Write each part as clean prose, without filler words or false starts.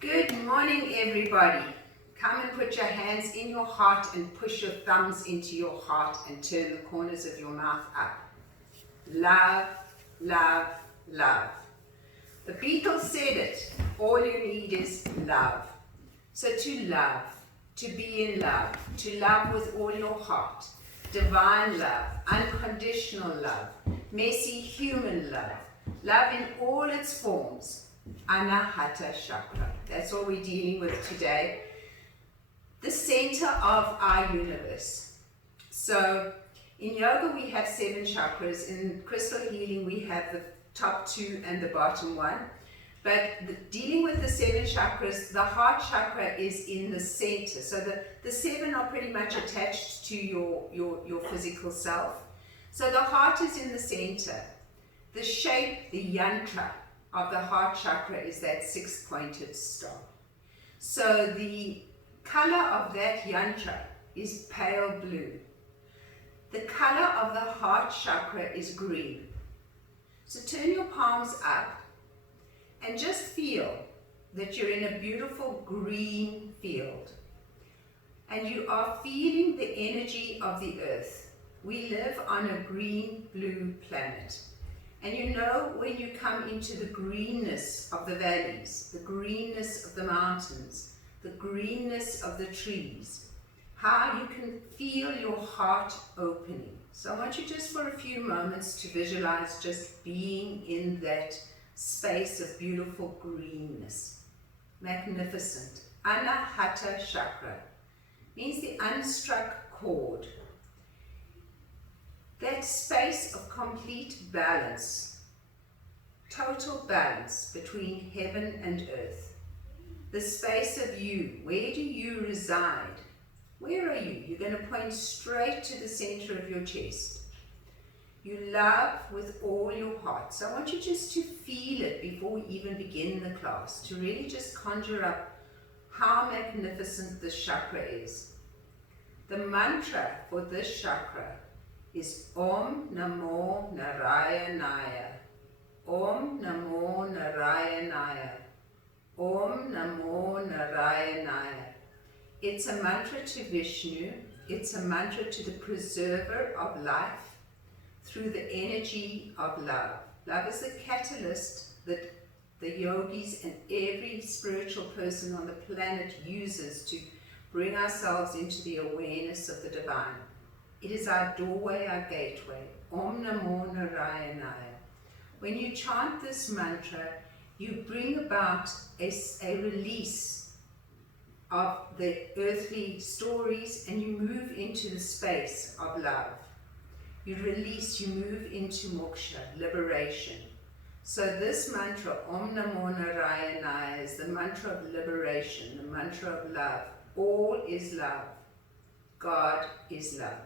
Good morning, everybody. Come and put your hands in your heart and push your thumbs into your heart and turn the corners of your mouth up. Love, love, love. The Beatles said it. All you need is love. So to love, to be in love, to love with all your heart, divine love, unconditional love, messy human love, love in all its forms. Anahata Chakra. That's what we're dealing with today. The center of our universe. So in yoga we have 7 chakras. In crystal healing we have the top 2 and the bottom 1. But dealing with the 7 chakras, the heart chakra is in the center. So the 7 are pretty much attached to your physical self. So the heart is in the center. The shape, the yantra of the heart chakra is that 6-pointed star. So the color of that yantra is pale blue. The color of the heart chakra is green. So turn your palms up and just feel that you're in a beautiful green field. And you are feeling the energy of the earth. We live on a green-blue planet. And you know when you come into the greenness of the valleys, the greenness of the mountains, the greenness of the trees, how you can feel your heart opening. So I want you just for a few moments to visualize just being in that space of beautiful greenness. Magnificent. Anahata Chakra means the unstruck chord. That space of complete balance, total balance between heaven and earth. The space of you. Where do you reside? Where are you? You're going to point straight to the center of your chest. You love with all your heart. So I want you just to feel it before we even begin the class, to really just conjure up how magnificent this chakra is. The mantra for this chakra is Om Namo Narayanaya. Om Namo Narayanaya. Om Namo Narayanaya. It's a mantra to Vishnu. It's a mantra to the preserver of life through the energy of love. Love is the catalyst that the yogis and every spiritual person on the planet uses to bring ourselves into the awareness of the divine. It is our doorway, our gateway. Om Namo Narayanaya. When you chant this mantra, you bring about a release of the earthly stories and you move into the space of love. You release, you move into moksha, liberation. So this mantra, Om Namo Narayanaya, is the mantra of liberation, the mantra of love. All is love. God is love.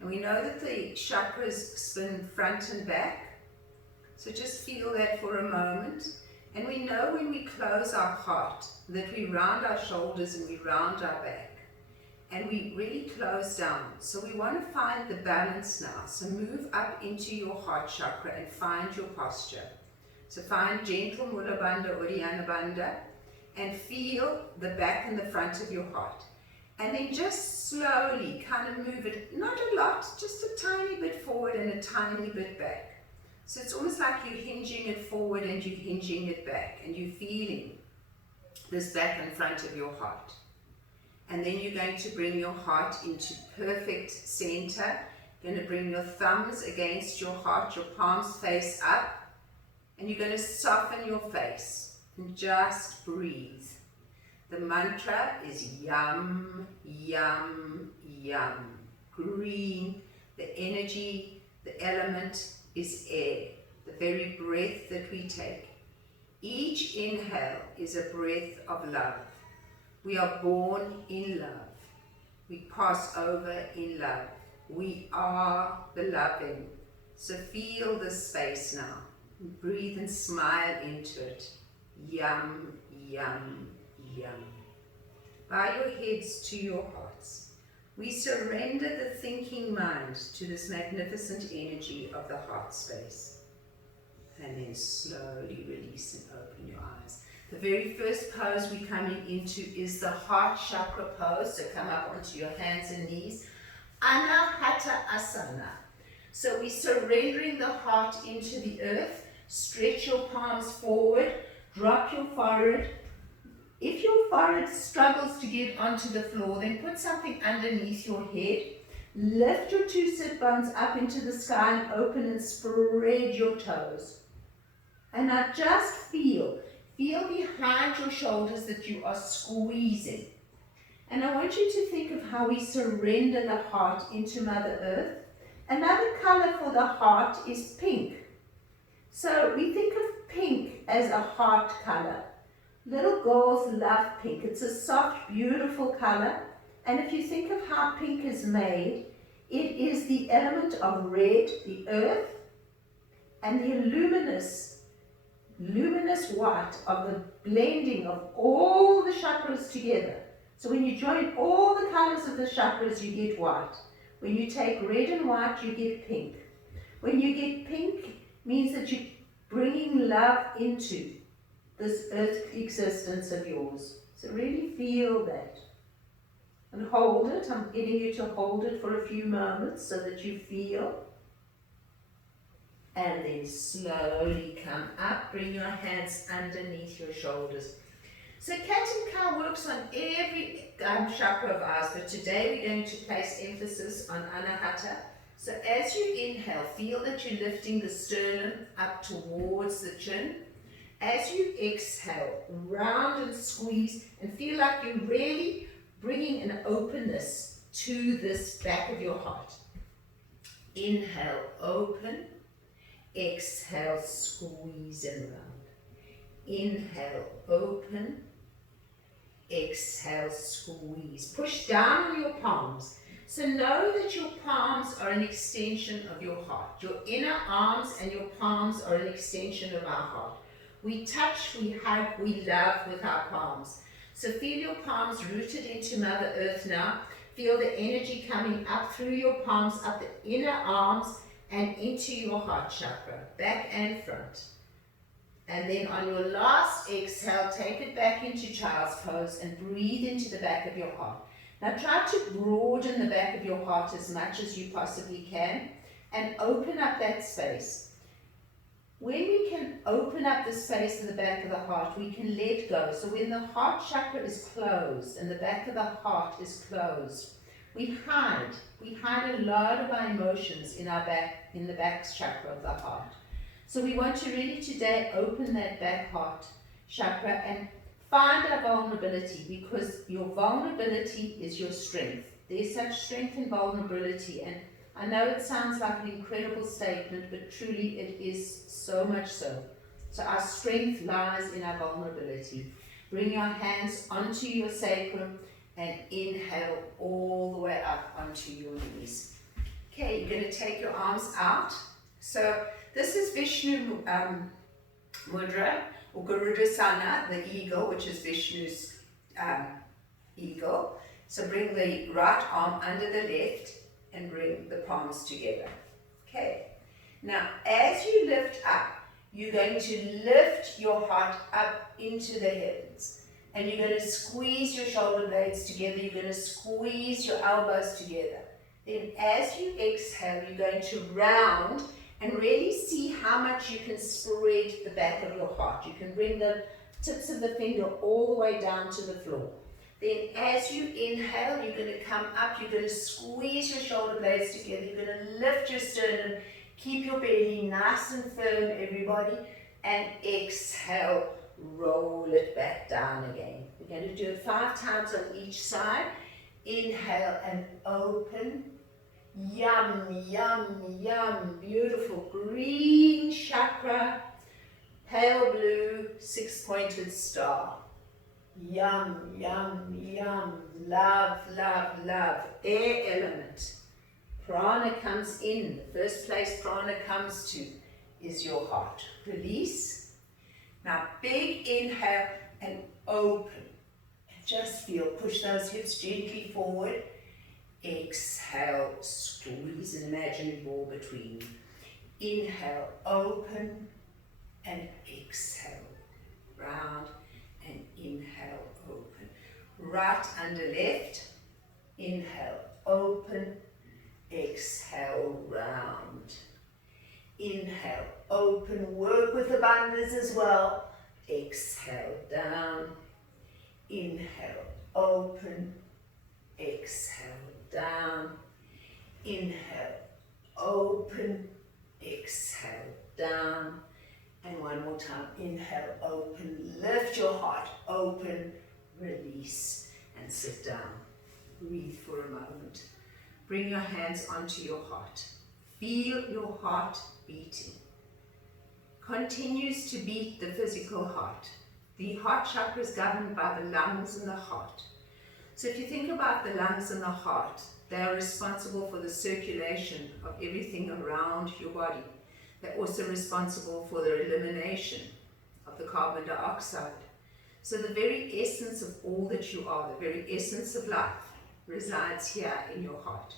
And we know that the chakras spin front and back. So just feel that for a moment. And we know when we close our heart that we round our shoulders and we round our back. And we really close down. So we want to find the balance now. So move up into your heart chakra and find your posture. So find gentle Mula Bandha, Uddiyana Bandha, and feel the back and the front of your heart. And then just slowly kind of move it, not a lot, just a tiny bit forward and a tiny bit back. So it's almost like you're hinging it forward and you're hinging it back, and you're feeling this back and front of your heart. And then you're going to bring your heart into perfect center. You're going to bring your thumbs against your heart, your palms face up, and you're going to soften your face and just breathe. The mantra is Yam, Yam, Yam. Green, the energy, the element is air, the very breath that we take. Each inhale is a breath of love. We are born in love. We pass over in love. We are the loving. So feel the space now. Breathe and smile into it. Yam, yam, yam. Bow your heads to your hearts. We surrender the thinking mind to this magnificent energy of the heart space. And then slowly release and open your eyes. The very first pose we're coming into is the heart chakra pose. So come up onto your hands and knees. Anahata. So we're surrendering the heart into the earth. Stretch your palms forward. Drop your forehead. If your forehead struggles to get onto the floor, then put something underneath your head. Lift your two sit bones up into the sky and open and spread your toes. And now just feel behind your shoulders that you are squeezing. And I want you to think of how we surrender the heart into Mother Earth. Another color for the heart is pink. So we think of pink as a heart color. Little girls love pink. It's a soft, beautiful color. And if you think of how pink is made, it is the element of red, the earth, and the luminous white of the blending of all the chakras together. So when you join all the colors of the chakras, you get white. When you take red and white, you get pink. When you get pink, means that you're bringing love into this earth existence of yours. So really feel that. And hold it. I'm getting you to hold it for a few moments so that you feel. And then slowly come up. Bring your hands underneath your shoulders. So cat and cow works on every chakra of ours, but today we're going to place emphasis on Anahata. So as you inhale, feel that you're lifting the sternum up towards the chin. As you exhale, round and squeeze, and feel like you're really bringing an openness to this back of your heart. Inhale, open. Exhale, squeeze and round. Inhale, open. Exhale, squeeze. Push down on your palms. So know that your palms are an extension of your heart. Your inner arms and your palms are an extension of our heart. We touch, we hug, we love with our palms. So feel your palms rooted into Mother Earth now. Feel the energy coming up through your palms, up the inner arms and into your heart chakra, back and front. And then on your last exhale, take it back into child's pose and breathe into the back of your heart. Now try to broaden the back of your heart as much as you possibly can and open up that space. When we can open up the space in the back of the heart, we can let go. So when the heart chakra is closed and the back of the heart is closed, we hide a lot of our emotions in the back chakra of the heart. So we want to really today open that back heart chakra and find our vulnerability, because your vulnerability is your strength. There's such strength in vulnerability, and I know it sounds like an incredible statement, but truly it is so much so. So our strength lies in our vulnerability. Bring your hands onto your sacrum and inhale all the way up onto your knees. Okay, you're going to take your arms out. So this is Vishnu Mudra, or Ganapatsy, the eagle, which is Vishnu's eagle. So bring the right arm under the left and bring the palms together. Okay. Now, as you lift up, you're going to lift your heart up into the heavens. And you're going to squeeze your shoulder blades together. You're going to squeeze your elbows together. Then as you exhale, you're going to round and really see how much you can spread the back of your heart. You can bring the tips of the finger all the way down to the floor. Then as you inhale, you're going to come up, you're going to squeeze your shoulder blades together, you're going to lift your sternum, keep your belly nice and firm, everybody, and exhale, roll it back down again. We're going to do it 5 times on each side. Inhale and open. Yum, yum, yum. Beautiful green chakra, pale blue, 6-pointed star. Yum, yum, yum. Love, love, love. Air element. Prana comes in. The first place prana comes to is your heart. Release. Now, big inhale and open. And just feel. Push those hips gently forward. Exhale, squeeze an imaginary ball between. Inhale, open, and exhale, round. right under left. Inhale, open. Exhale, round. Inhale, open, work with the bandhas as well. Exhale, down. Inhale, open. Exhale, down. Inhale, open. Exhale, down. And one more time. Inhale, open. Lift your heart, open. Release and sit down. Breathe for a moment. Bring your hands onto your heart. Feel your heart beating. Continues to beat the physical heart. The heart chakra is governed by the lungs and the heart. So if you think about the lungs and the heart, they are responsible for the circulation of everything around your body. They're also responsible for the elimination of the carbon dioxide. So the very essence of all that you are, the very essence of life, resides here in your heart.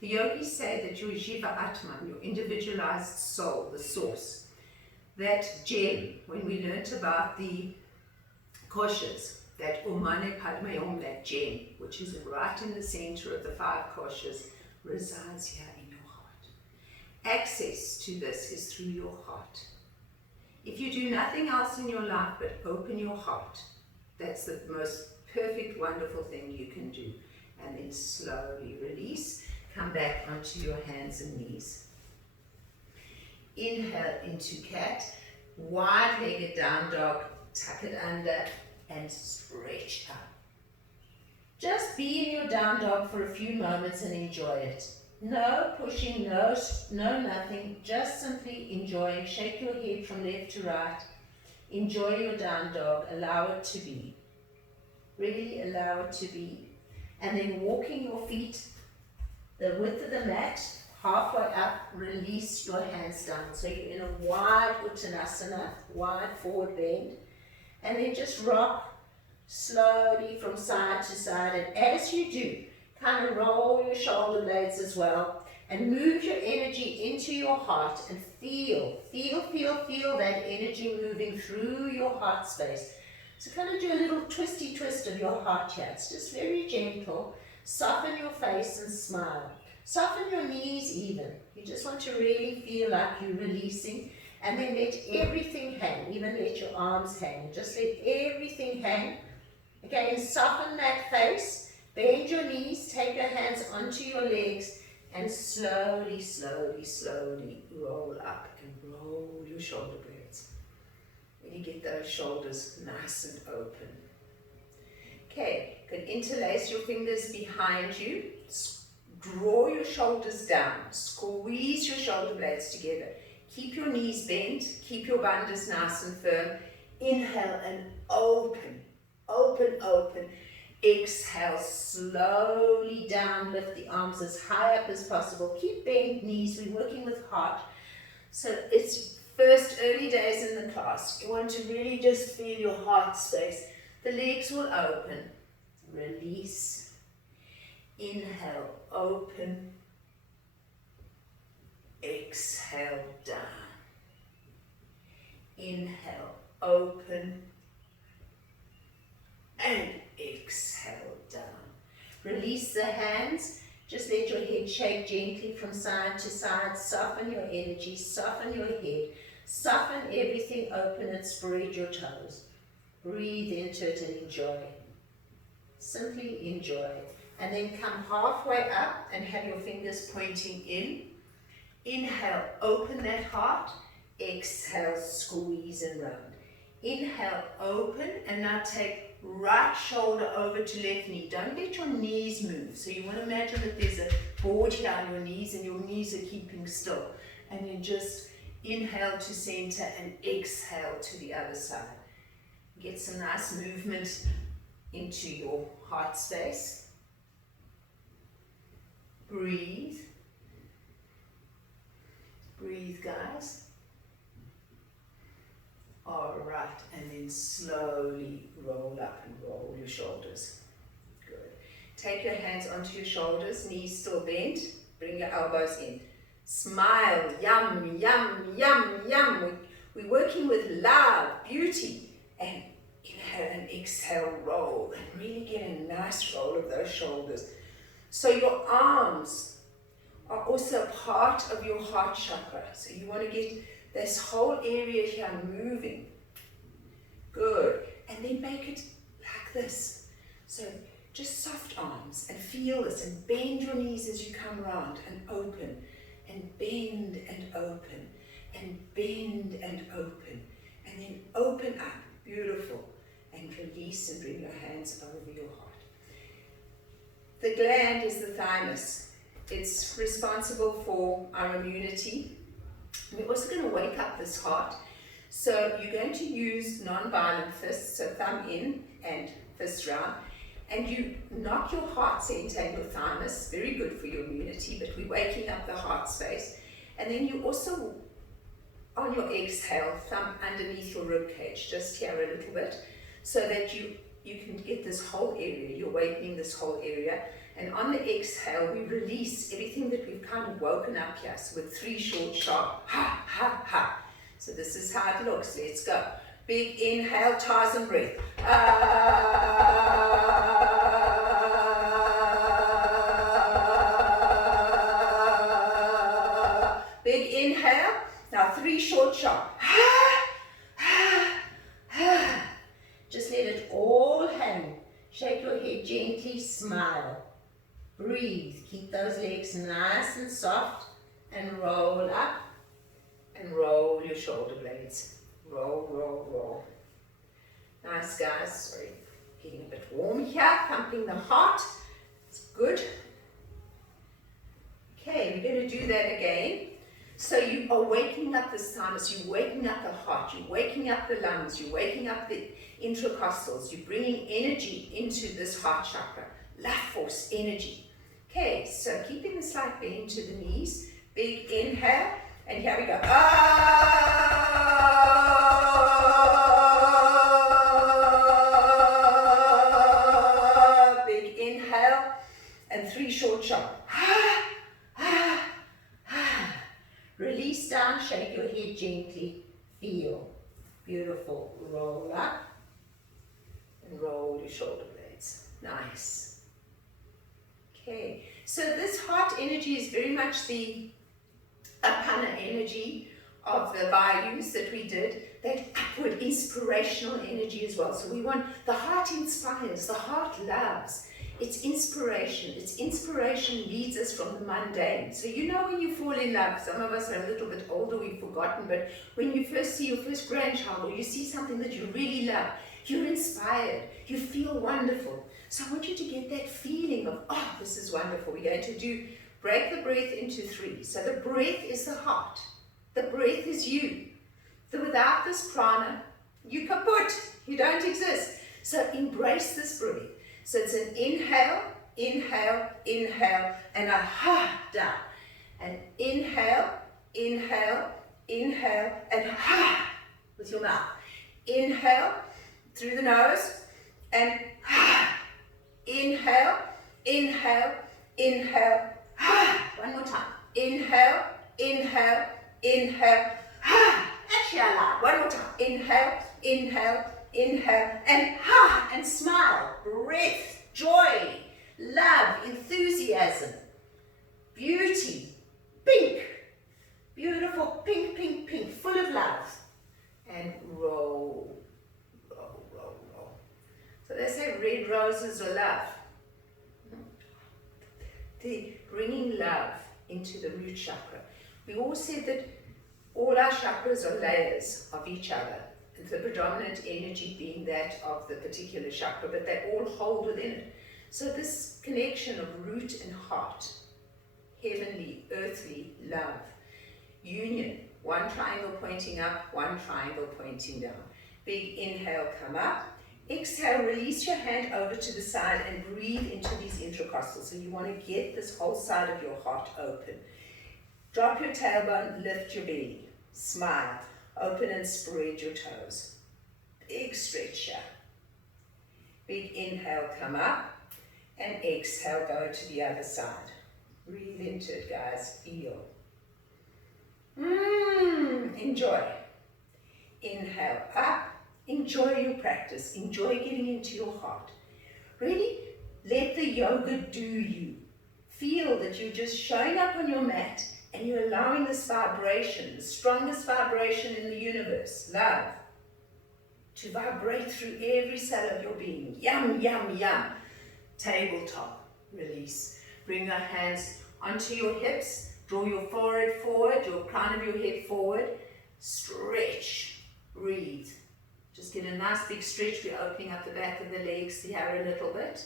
The yogis say that your Jiva Atman, your individualized soul, the source, that gem, when we learnt about the koshas, that Umane Padme Om, that gem, which is right in the center of the 5 koshas, resides here in your heart. Access to this is through your heart. If you do nothing else in your life but open your heart, that's the most perfect, wonderful thing you can do. And then slowly release, come back onto your hands and knees. Inhale into cat, wide-legged down dog, tuck it under and stretch up. Just be in your down dog for a few moments and enjoy it. No pushing, no nothing, just simply enjoying. Shake your head from left to right. Enjoy your down dog, allow it to be. Really allow it to be. And then walking your feet the width of the mat, halfway up, release your hands down. So you're in a wide Uttanasana, wide forward bend. And then just rock slowly from side to side. And as you do, kind of roll your shoulder blades as well. And move your energy into your heart and feel that energy moving through your heart space. So kind of do a little twisty twist of your heart here. It's just very gentle. Soften your face and smile. Soften your knees even. You just want to really feel like you're releasing. And then let everything hang. Even let your arms hang. Just let everything hang. Again, soften that face. Bend your knees. Take your hands onto your legs. And slowly, slowly, slowly roll up and roll your shoulder blades. When you get those shoulders nice and open. Okay, you can interlace your fingers behind you. Draw your shoulders down. Squeeze your shoulder blades together. Keep your knees bent. Keep your bandhas nice and firm. Inhale and open, open, open. Exhale, slowly down, lift the arms as high up as possible. Keep bent knees, we're working with heart. So it's first early days in the class. You want to really just feel your heart space. The legs will open, release. Inhale, open. Exhale, down. Inhale, open. And exhale down. Release the hands. Just let your head shake gently from side to side. Soften your energy. Soften your head. Soften everything open and spread your toes. Breathe into it and enjoy. Simply enjoy. And then come halfway up and have your fingers pointing in. Inhale, open that heart. Exhale, squeeze and round. Inhale, open, and now take right shoulder over to left knee. Don't let your knees move. So you want to imagine that there's a board here on your knees and your knees are keeping still. And then just inhale to center and exhale to the other side. Get some nice movement into your heart space. Breathe. Breathe, guys. All right, and then slowly roll up and roll your shoulders. Good. Take your hands onto your shoulders, knees still bent. Bring your elbows in. Smile, yum, yum, yum, yum. We're working with love, beauty. And inhale and exhale, roll, and really get a nice roll of those shoulders. So your arms are also part of your heart chakra. So you want to get this whole area here moving. Good. And then make it like this. So just soft arms and feel this, and bend your knees as you come around and open, and bend and open, and bend and open, and then open up. Beautiful. And release and bring your hands over your heart. The gland is the thymus. It's responsible for our immunity. We're also going to wake up this heart. So you're going to use non-violent fists, so thumb in and fist round. And you knock your heart center and your thymus, very good for your immunity, but we're waking up the heart space. And then you also, on your exhale, thumb underneath your rib cage, just here a little bit, so that you can get this whole area, you're awakening this whole area. And on the exhale, we release everything that we've kind of woken up here, so with 3 short, sharp, ha, ha, ha. So this is how it looks. Let's go. Big inhale, Tarzan breath. Big inhale. Now 3 short, sharp. Just let it all hang. Shake your head gently, smile. Breathe. Keep those legs nice and soft, and roll up and roll your shoulder blades. Roll, roll, roll. Nice, guys. Sorry, getting a bit warm here. Pumping the heart. It's good. Okay, we're going to do that again. So you are waking up the thymus, you're waking up the heart, you're waking up the lungs, you're waking up the intercostals, you're bringing energy into this heart chakra. Life force, energy. Okay, so keeping the slight bend to the knees. Big inhale, and here we go. Big inhale, and 3 short, sharp. Release down, shake your head gently. Feel. Beautiful. Roll up and roll your shoulder blades. Nice. Okay, so this heart energy is very much the apana energy of the vayus that we did, that upward inspirational energy as well. So we want, the heart inspires, the heart loves. It's inspiration. It's inspiration leads us from the mundane. So you know when you fall in love, some of us are a little bit older, we've forgotten, but when you first see your first grandchild, or you see something that you really love, you're inspired, you feel wonderful. So I want you to get that feeling of, oh, this is wonderful. We're going to break the breath into 3. So the breath is the heart. The breath is you. So without this prana, you kaput. You don't exist. So embrace this breath. So it's an inhale, inhale, inhale, and a ha down. And inhale, inhale, inhale, and ha with your mouth. Inhale through the nose, and ha. Inhale, inhale, inhale, ha. One more time. Inhale, inhale, inhale, ha. Actually, I lied. One more time. Inhale, inhale, inhale, and ha, and smile. Breath, joy, love, enthusiasm, beauty, pink, beautiful, pink, pink, pink, full of love. And roll, roll, roll, roll. So they say red roses are love. They're bringing love into the root chakra. We all said that all our chakras are layers of each other. The predominant energy being that of the particular chakra, but they all hold within it. So this connection of root and heart, heavenly, earthly, love, union, one triangle pointing up, one triangle pointing down. Big inhale, come up. Exhale, release your hand over to the side and breathe into these intercostals. So you want to get this whole side of your heart open. Drop your tailbone, lift your belly, smile. Open and spread your toes. Big stretch here. Big inhale, come up. And exhale, go to the other side. Breathe into it, guys. Feel. Enjoy. Inhale up. Enjoy your practice. Enjoy getting into your heart. Really let the yoga do you. Feel that you're just showing up on your mat and you're allowing this vibration, the strongest vibration in the universe, love, to vibrate through every cell of your being. Yum, yum, yum. Tabletop, release. Bring your hands onto your hips. Draw your forehead forward, your crown of your head forward. Stretch. Breathe. Just get a nice big stretch. We're opening up the back of the legs here a little bit.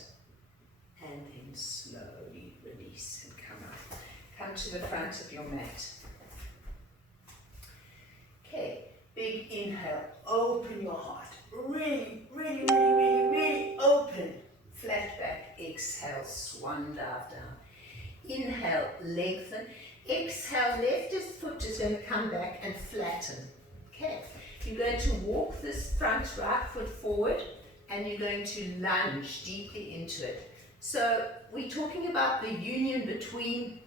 And then slowly release and come up. Come to the front of your mat. Okay, big inhale. Open your heart. Really, really, really, really, really open. Flat back. Exhale, swan dive down. Inhale, lengthen. Exhale, left foot is going to come back and flatten. Okay, you're going to walk this front right foot forward and you're going to lunge deeply into it. So we're talking about the union between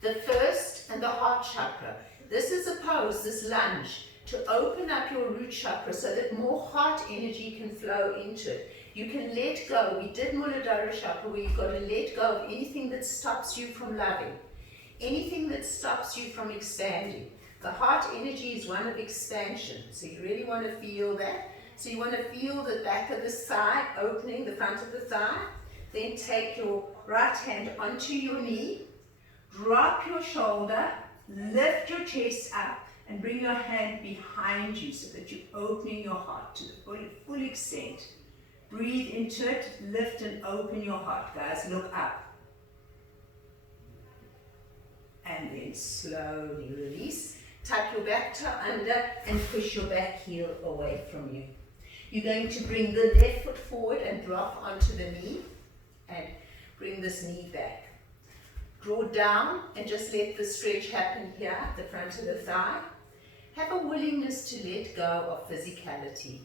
the first and the heart chakra. This is a pose, this lunge, to open up your root chakra so that more heart energy can flow into it. You can let go. We did Muladhara chakra where you've got to let go of anything that stops you from loving, anything that stops you from expanding. The heart energy is one of expansion, so you really want to feel that. So you want to feel the back of the thigh opening, the front of the thigh. Then take your right hand onto your knee, drop your shoulder, lift your chest up, and bring your hand behind you so that you're opening your heart to the full extent. Breathe into it, lift and open your heart, guys. Look up. And then slowly release. Tuck your back toe under and push your back heel away from you. You're going to bring the left foot forward and drop onto the knee and bring this knee back. Draw down and just let the stretch happen here at the front of the thigh. Have a willingness to let go of physicality.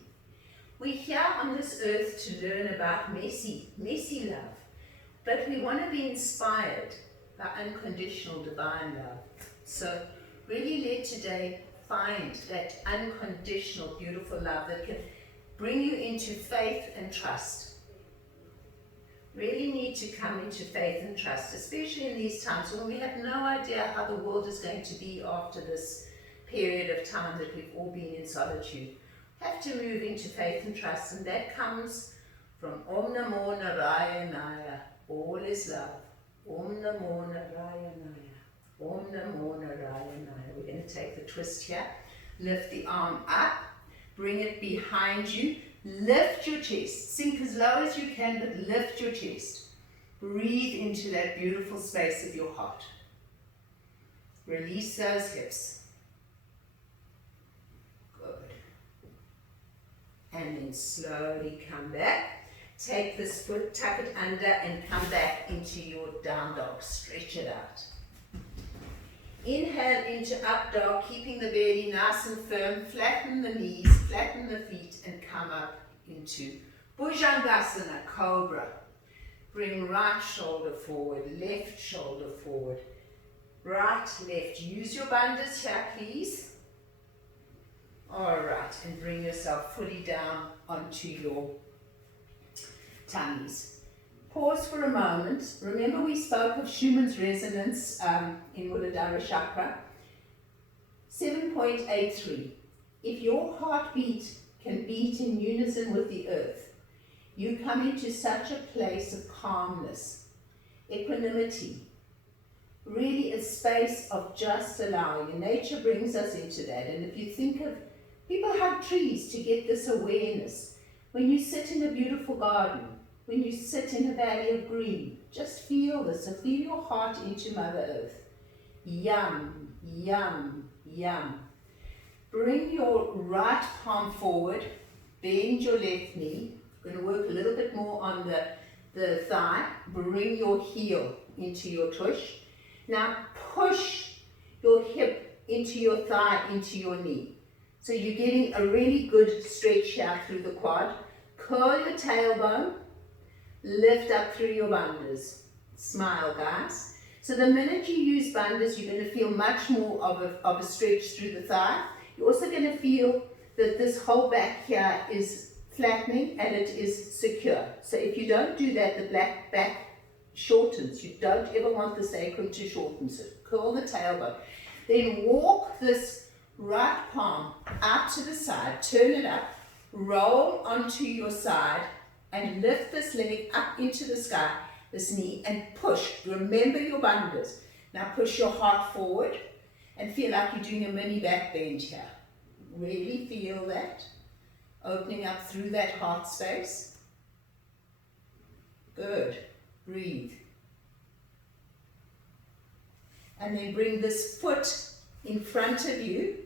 We're here on this earth to learn about messy love, but we want to be inspired by unconditional divine love. So really let today find that unconditional beautiful love that can bring you into faith and trust. Really need to come into faith and trust, especially in these times when we have no idea how the world is going to be after this period of time that we've all been in solitude. Have to move into faith and trust, and that comes from Om Namo Narayanaya. All is love. Om Namo Narayanaya. Om Namo Narayanaya. We're going to take the twist here. Lift the arm up. Bring it behind you. Lift your chest. Sink as low as you can, but lift your chest. Breathe into that beautiful space of your heart. Release those hips. And then slowly come back. Take this foot, tuck it under, and come back into your down dog. Stretch it out. Inhale into up dog, keeping the belly nice and firm. Flatten the knees, flatten the feet, and come up into Bhujangasana Cobra. Bring right shoulder forward, left shoulder forward. Right, left. Use your bandhas here, please. Alright, and bring yourself fully down onto your tummies. Pause for a moment. Remember we spoke of Schumann's resonance in Muladhara Chakra. 7.83. If your heartbeat can beat in unison with the earth, you come into such a place of calmness, equanimity, really a space of just allowing. And nature brings us into that. And if you think of people hug trees to get this awareness. When you sit in a beautiful garden, when you sit in a valley of green, just feel this and feel your heart into Mother Earth. Yum, yum, yum. Bring your right palm forward, bend your left knee. We're going to work a little bit more on the thigh. Bring your heel into your tush. Now push your hip into your thigh, into your knee. So you're getting a really good stretch here through the quad. Curl your tailbone, lift up through your bandhas. Smile, guys. So the minute you use bandhas, you're going to feel much more of a stretch through the thigh. You're also going to feel that this whole back here is flattening and it is secure. So if you don't do that, the black back shortens. You don't ever want the sacrum to shorten. So curl the tailbone. Then walk this right palm out to the side, turn it up, roll onto your side, and lift this leg up into the sky, this knee, and push. Remember your bandhas. Now push your heart forward and feel like you're doing a mini back bend here. Really feel that. Opening up through that heart space. Good. Breathe. And then bring this foot in front of you.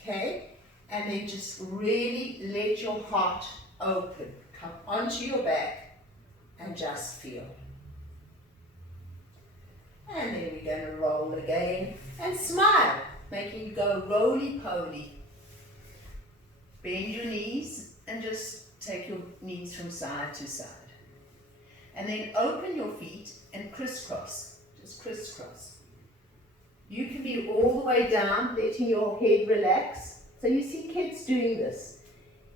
Okay? And then just really let your heart open. Come onto your back and just feel. And then we're going to roll again and smile, making you go roly-poly. Bend your knees and just take your knees from side to side. And then open your feet and crisscross, just crisscross. You can be all the way down, letting your head relax. So you see kids doing this.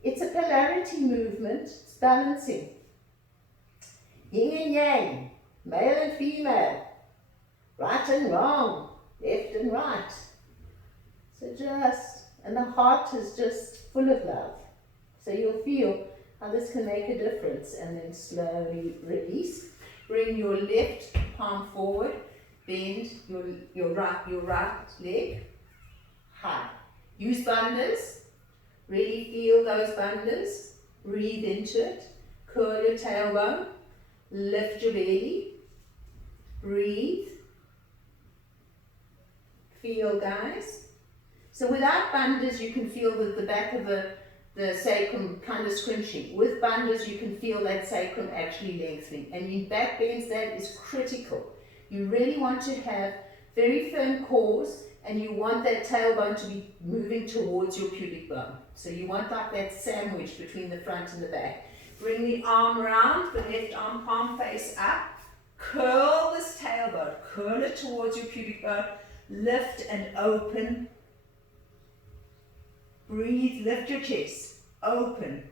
It's a polarity movement, it's balancing. Yin and yang, male and female, right and wrong, left and right. So just, and the heart is just full of love. So you'll feel how this can make a difference, and then slowly release. Bring your left palm forward, bend your right leg high. Use bandhas. Really feel those bandhas. Breathe into it. Curl your tailbone. Lift your belly. Breathe. Feel, guys. So without bandhas, you can feel that the back of the sacrum kind of scrunching. With bandhas, you can feel that sacrum actually lengthening. And in back bends, that is critical. You really want to have very firm cores, and you want that tailbone to be moving towards your pubic bone. So you want like that sandwich between the front and the back. Bring the arm round, the left arm palm face up. Curl this tailbone, curl it towards your pubic bone. Lift and open. Breathe, lift your chest, open.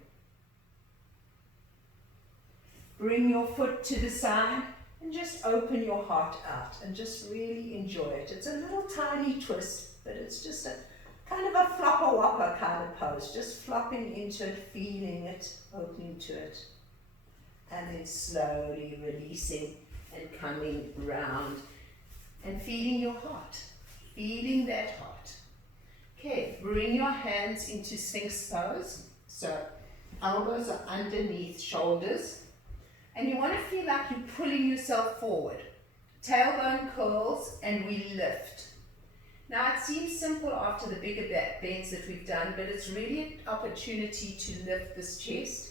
Bring your foot to the side and just open your heart out and just really enjoy it. It's a little tiny twist, but it's just a kind of a flopper whopper kind of pose. Just flopping into it, feeling it, opening to it. And then slowly releasing and coming round and feeling your heart, feeling that heart. Okay, bring your hands into Sphinx pose. So elbows are underneath shoulders. And you want to feel like you're pulling yourself forward. Tailbone curls and we lift. Now it seems simple after the bigger back bends that we've done, but it's really an opportunity to lift this chest.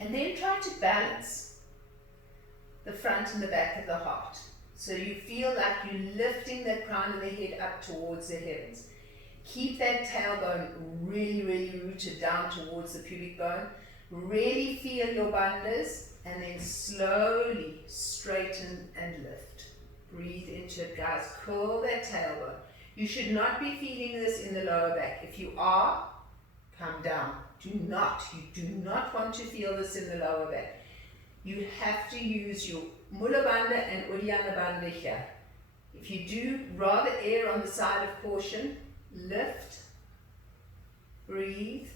And then try to balance the front and the back of the heart. So you feel like you're lifting that crown of the head up towards the heavens. Keep that tailbone really, really rooted down towards the pubic bone. Really feel your bandhas and then slowly straighten and lift. Breathe into it, guys. Curl that tailbone. You should not be feeling this in the lower back. If you are, come down. You do not want to feel this in the lower back. You have to use your Mula Bandha and Uddiyana Bandha here. If you do, rather err on the side of caution. Lift, breathe,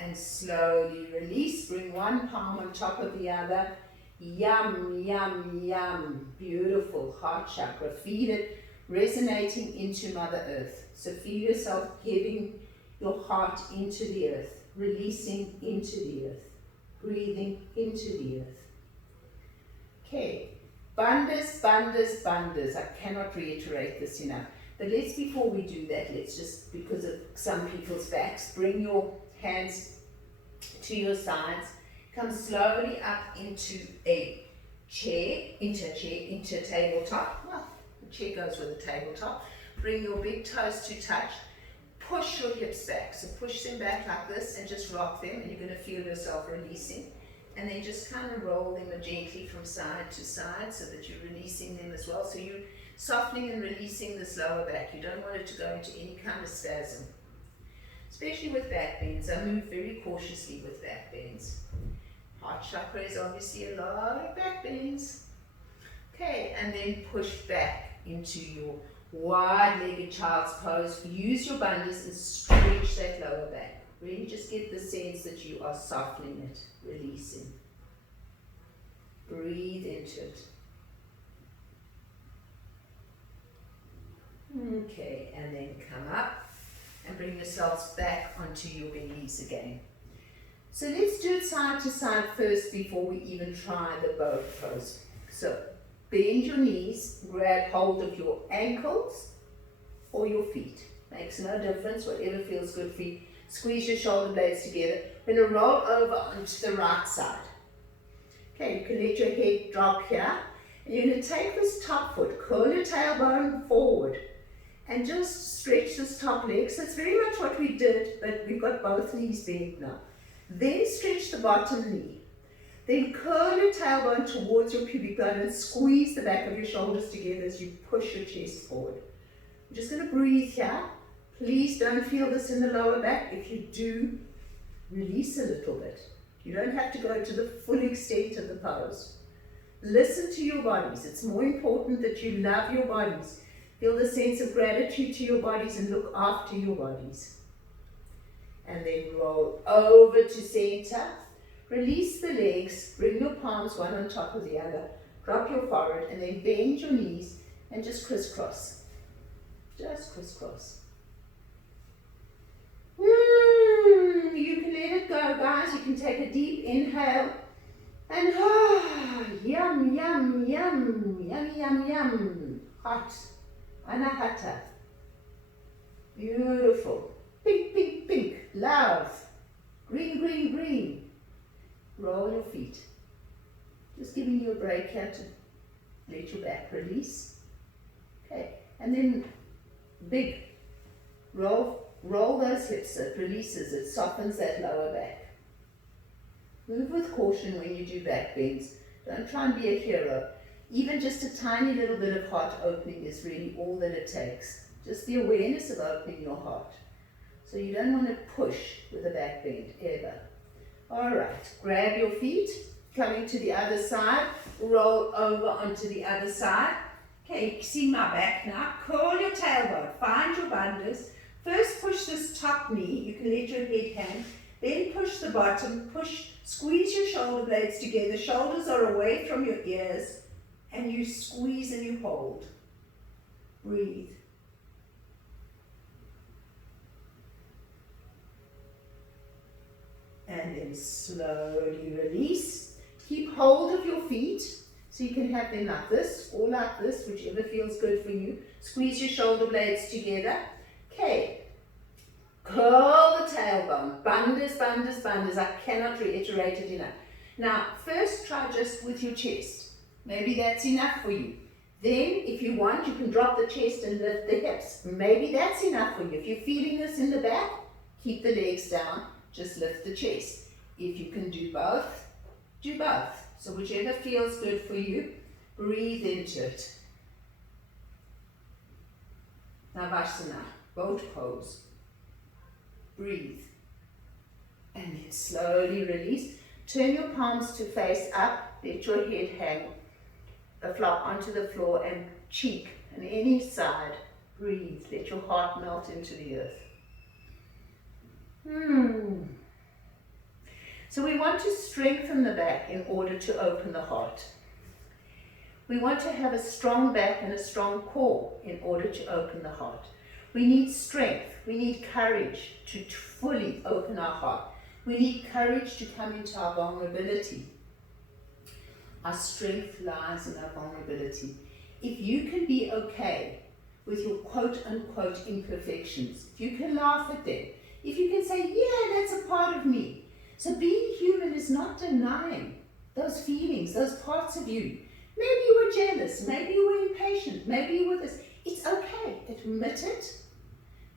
and slowly release. Bring one palm on top of the other. Yum, yum, yum. Beautiful heart chakra. Feel it resonating into Mother Earth. So feel yourself giving your heart into the earth, releasing into the earth, breathing into the earth. Okay, bandhas, bandhas, bandhas. I cannot reiterate this enough. But before we do that, let's just, because of some people's backs, bring your hands to your sides. Come slowly up into a chair, into a tabletop. Well, the chair goes with the tabletop. Bring your big toes to touch. Push your hips back. So push them back like this and just rock them, and you're going to feel yourself releasing. And then just kind of roll them gently from side to side so that you're releasing them as well. So you're softening and releasing this lower back. You don't want it to go into any kind of spasm. especially with back bends. I move very cautiously with back bends. Heart chakra is obviously a lot of back bends. Okay, and then push back into your wide-legged child's pose. Use your bandhas and stretch that lower back. Really just get the sense that you are softening it, releasing. Breathe into it. Okay, and then come up and bring yourselves back onto your bellies again. So let's do it side to side first before we even try the boat pose. So bend your knees, grab hold of your ankles or your feet. Makes no difference, whatever feels good for you. Squeeze your shoulder blades together. We're going to roll over onto the right side. Okay, you can let your head drop here. And you're going to take this top foot, curl your tailbone forward, and just stretch this top leg. So it's very much what we did, but we've got both knees bent now. Then stretch the bottom knee. Then curl your tailbone towards your pubic bone and squeeze the back of your shoulders together as you push your chest forward. We're just going to breathe here. Please don't feel this in the lower back. If you do, release a little bit. You don't have to go to the full extent of the pose. Listen to your bodies. It's more important that you love your bodies. Feel the sense of gratitude to your bodies and look after your bodies. And then roll over to center. Release the legs. Bring your palms one on top of the other. Drop your forehead and then bend your knees and just crisscross. Just crisscross. You can let it go, guys. You can take a deep inhale and yum, yum, yum, yum, yum, yum. Hot. Anahata. Beautiful. Pink, pink, pink. Love. Green, green, green. Roll your feet. Just giving you a break here to let your back release. Okay. And then big. Roll those hips, it releases, it softens that lower back. Move with caution when you do back bends. Don't try and be a hero. Even just a tiny little bit of heart opening is really all that it takes. Just the awareness of opening your heart. So you don't want to push with a back bend, ever. Alright, grab your feet, coming to the other side, roll over onto the other side. Okay, you see my back now. Curl your tailbone, find your bandhas. First push this top knee, you can let your head hang, then push the bottom, squeeze your shoulder blades together, shoulders are away from your ears, and you squeeze and you hold. Breathe. And then slowly release. Keep hold of your feet, so you can have them like this, or like this, whichever feels good for you. Squeeze your shoulder blades together. Okay, curl the tailbone, bandhas, bandhas, bandhas. I cannot reiterate it enough. Now, first try just with your chest. Maybe that's enough for you. Then, if you want, you can drop the chest and lift the hips. Maybe that's enough for you. If you're feeling this in the back, keep the legs down, just lift the chest. If you can do both, do both. So whichever feels good for you, breathe into it. Shavasana. Boat pose. Breathe. And then slowly release. Turn your palms to face up. Let your head hang onto the floor and cheek and any side. Breathe. Let your heart melt into the earth. So we want to strengthen the back in order to open the heart. We want to have a strong back and a strong core in order to open the heart. We need strength. We need courage to fully open our heart. We need courage to come into our vulnerability. Our strength lies in our vulnerability. If you can be okay with your quote-unquote imperfections, if you can laugh at them, if you can say, yeah, that's a part of me. So being human is not denying those feelings, those parts of you. Maybe you were jealous, maybe you were impatient, maybe you were this. It's okay. Admit it.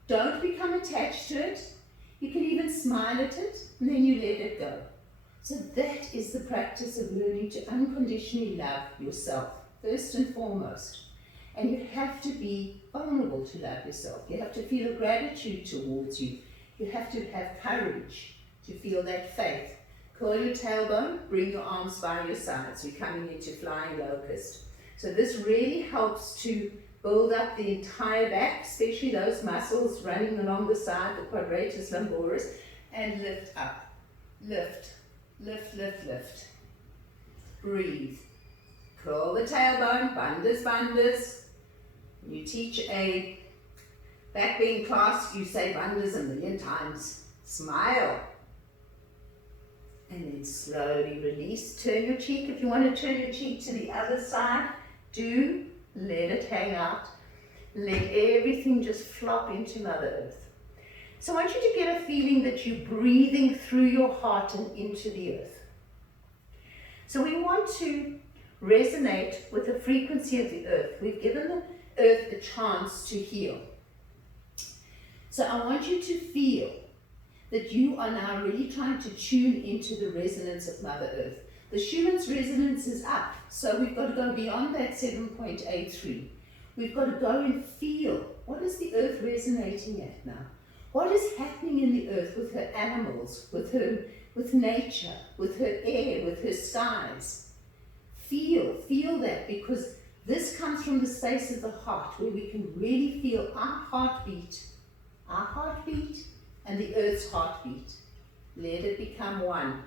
Don't become attached to it. You can even smile at it, and then you let it go. So that is the practice of learning to unconditionally love yourself, first and foremost. And you have to be vulnerable to love yourself. You have to feel a gratitude towards you. You have to have courage to feel that faith. Curl your tailbone, bring your arms by your sides. We're coming into flying locust. So this really helps to build up the entire back, especially those muscles running along the side, the quadratus lumboris, and lift up. Lift, lift, lift, lift. Breathe. Curl the tailbone, bandhas, bandhas. You teach a back bend class, you say bandhas a million times. Smile. And then slowly release. Turn your cheek. If you want to turn your cheek to the other side, do. Let it hang out. Let everything just flop into Mother Earth. So I want you to get a feeling that you're breathing through your heart and into the earth. So we want to resonate with the frequency of the earth. We've given the earth a chance to heal. So I want you to feel that you are now really trying to tune into the resonance of Mother Earth. The Schumann's resonance is up, so we've got to go beyond that 7.83. We've got to go and feel, what is the earth resonating at now? What is happening in the earth with her animals, with nature, with her air, with her skies? Feel that, because this comes from the space of the heart, where we can really feel our heartbeat and the earth's heartbeat. Let it become one.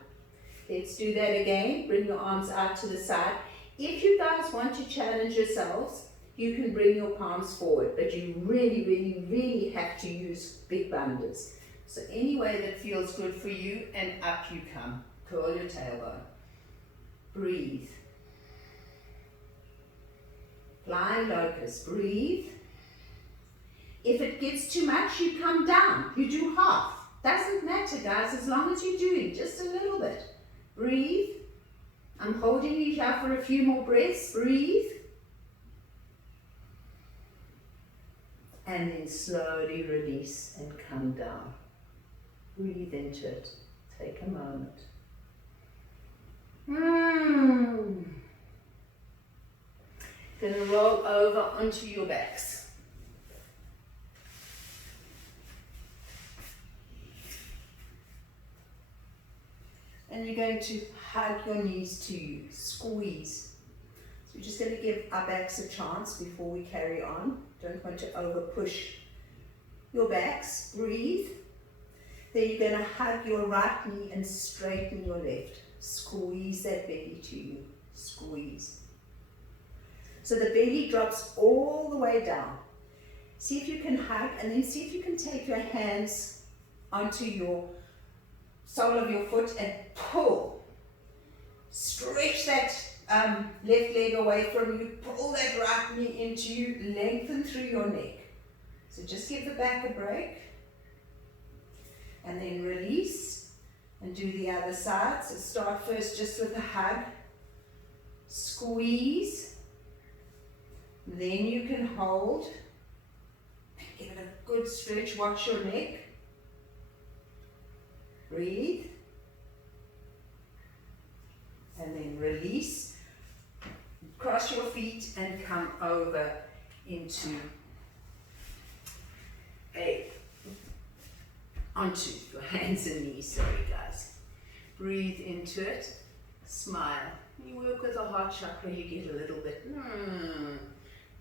Let's do that again. Bring your arms out to the side. If you guys want to challenge yourselves, you can bring your palms forward, but you really, really, really have to use big bandhas. So any way that feels good for you, and up you come. Curl your tailbone. Breathe. Flying locust. Breathe. If it gets too much, you come down. You do half. Doesn't matter, guys, as long as you're doing just a little bit. Breathe. I'm holding you here for a few more breaths. Breathe. And then slowly release and come down. Breathe into it. Take a moment. Going to roll over onto your backs. And you're going to hug your knees to you, squeeze. So we're just going to give our backs a chance before we carry on. Don't want to over push your backs. Breathe. Then you're going to hug your right knee and straighten your left. Squeeze that belly to you. Squeeze. So the belly drops all the way down. See if you can hug, and then see if you can take your hands onto your sole of your foot and pull. Stretch that left leg away from you. Pull that right knee into you. Lengthen through your neck. So just give the back a break. And then release and do the other side. So start first just with a hug. Squeeze. Then you can hold. Give it a good stretch. Watch your neck. Breathe. And then release. Cross your feet and come over into onto your hands and knees. Sorry guys. Breathe into it. Smile. When you work with the heart chakra, you get a little bit.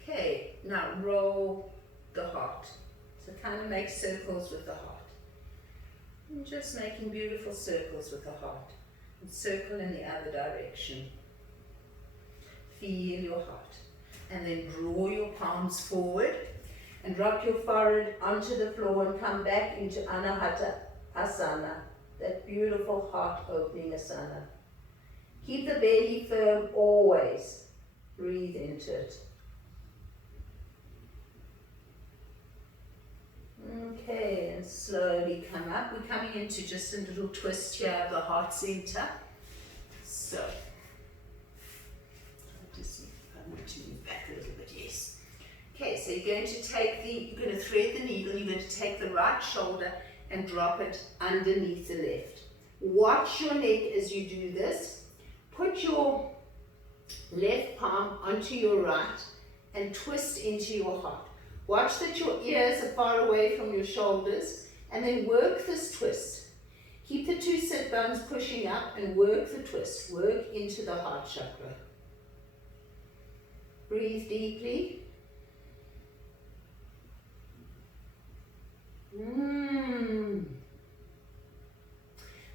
Okay, now roll the heart. So kind of make circles with the heart. And just making beautiful circles with the heart. And circle in the other direction. Feel your heart. And then draw your palms forward. And drop your forehead onto the floor and come back into Anahata Asana. That beautiful heart opening asana. Keep the belly firm always. Breathe into it. Okay, and slowly come up. We're coming into just a little twist here of the heart center. So, just I want to move back a little bit, yes. Okay, so you're going to thread the needle, you're going to take the right shoulder and drop it underneath the left. Watch your neck as you do this. Put your left palm onto your right and twist into your heart. Watch that your ears are far away from your shoulders And then work this twist. Keep the two sit bones pushing up and work the twist. Work into the heart chakra. Breathe deeply. Then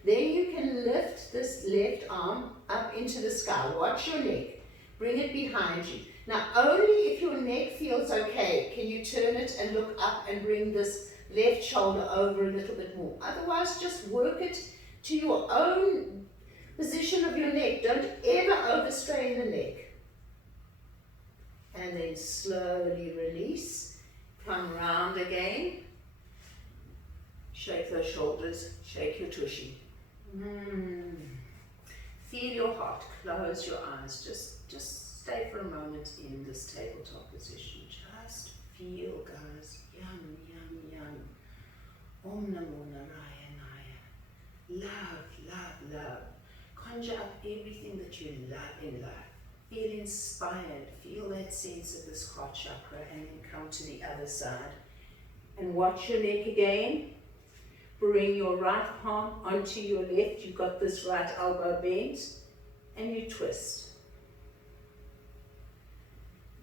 you can lift this left arm up into the sky. Watch your neck. Bring it behind you. Now, only if your neck feels okay can you turn it and look up and bring this left shoulder over a little bit more. Otherwise, just work it to your own position of your neck. Don't ever overstrain the neck. And then slowly release. Come round again. Shake those shoulders. Shake your tushy. Feel your heart. Close your eyes. Just stay for a moment in this tabletop position. Just feel, guys. Yum, yum, yum. Om Namo Narayana. Love, love, love. Conjure up everything that you love in life. Feel inspired. Feel that sense of this heart chakra, and then come to the other side. And watch your neck again. Bring your right palm onto your left. You've got this right elbow bent, and you twist.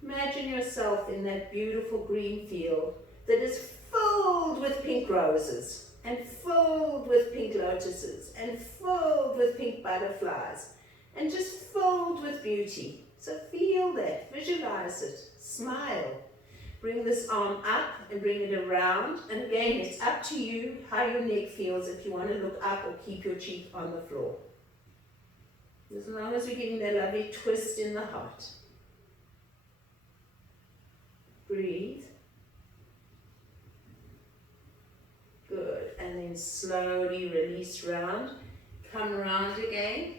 Imagine yourself in that beautiful green field that is filled with pink roses, and filled with pink lotuses, and filled with pink butterflies, and just filled with beauty. So feel that, visualize it, smile. Bring this arm up and bring it around. And again, it's up to you how your neck feels, if you want to look up or keep your cheek on the floor. As long as we're getting that lovely twist in the heart. Breathe. Good. And then slowly release round. Come round again.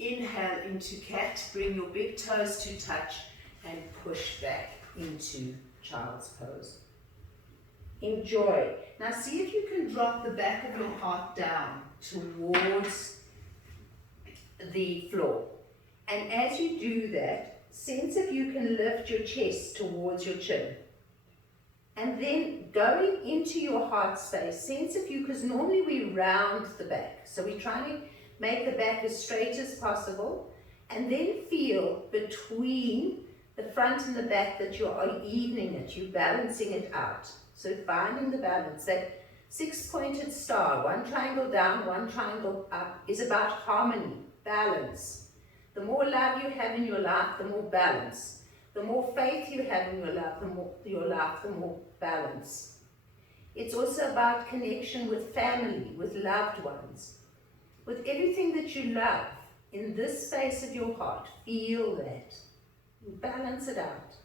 Inhale into cat. Bring your big toes to touch and push back into child's pose. Enjoy. Now see if you can drop the back of your heart down towards the floor. And as you do that, sense if you can lift your chest towards your chin. And then going into your heart space, sense if you, because normally we round the back. So we're trying to make the back as straight as possible. And then feel between the front and the back that you are evening it, you're balancing it out. So finding the balance, that 6-pointed star, one triangle down, one triangle up, is about harmony, balance. The more love you have in your life, the more balance. The more faith you have in your life, the more balance. It's also about connection with family, with loved ones, with everything that you love. In this space of your heart, feel that. Balance it out.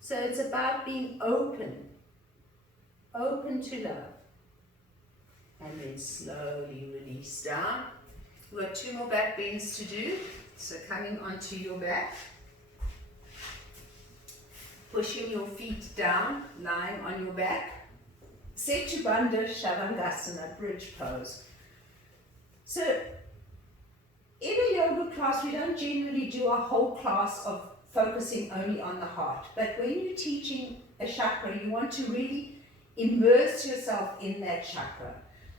So it's about being open to love. And then slowly release down. We've got 2 more back bends to do. So coming onto your back. Pushing your feet down, lying on your back. Setu Bandha Shavasana, bridge pose. So in a yoga class, we don't generally do a whole class of focusing only on the heart. But when you're teaching a chakra, you want to really immerse yourself in that chakra.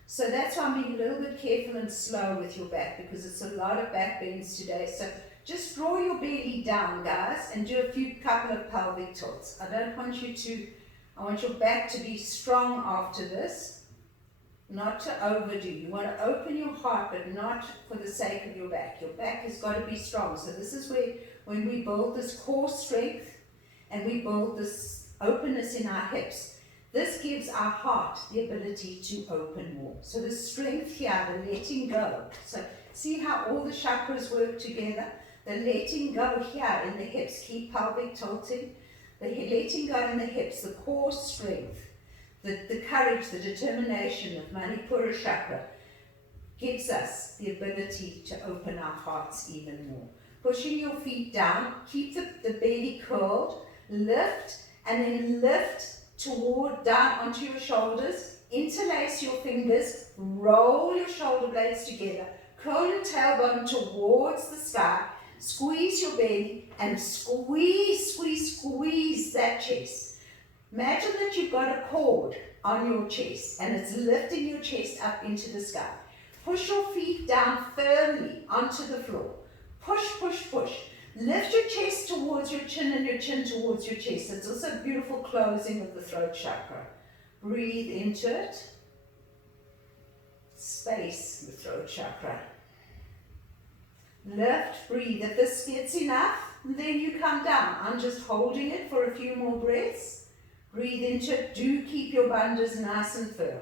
So that's why I'm being a little bit careful and slow with your back, because it's a lot of back bends today. So just draw your belly down, guys, and do a couple of pelvic tilts. I want your back to be strong after this. Not to overdo. You want to open your heart, but not for the sake of your back. Your back has got to be strong. So this is where, when we build this core strength and we build this openness in our hips, this gives our heart the ability to open more. So the strength here, the letting go. So see how all the chakras work together? The letting go here in the hips. Keep pelvic tilting. The letting go in the hips, the core strength. The courage, the determination of Manipura chakra gives us the ability to open our hearts even more. Pushing your feet down, keep the belly curled, lift, and then lift down onto your shoulders, interlace your fingers, roll your shoulder blades together, curl your tailbone towards the sky, squeeze your belly, and squeeze that chest. Imagine that you've got a cord on your chest and it's lifting your chest up into the sky. Push your feet down firmly onto the floor. Push, push, push. Lift your chest towards your chin and your chin towards your chest. It's also a beautiful closing of the throat chakra. Breathe into it. Space the throat chakra. Lift, breathe. If this gets enough, then you come down. I'm just holding it for a few more breaths. Breathe into it. Do keep your bandhas nice and firm.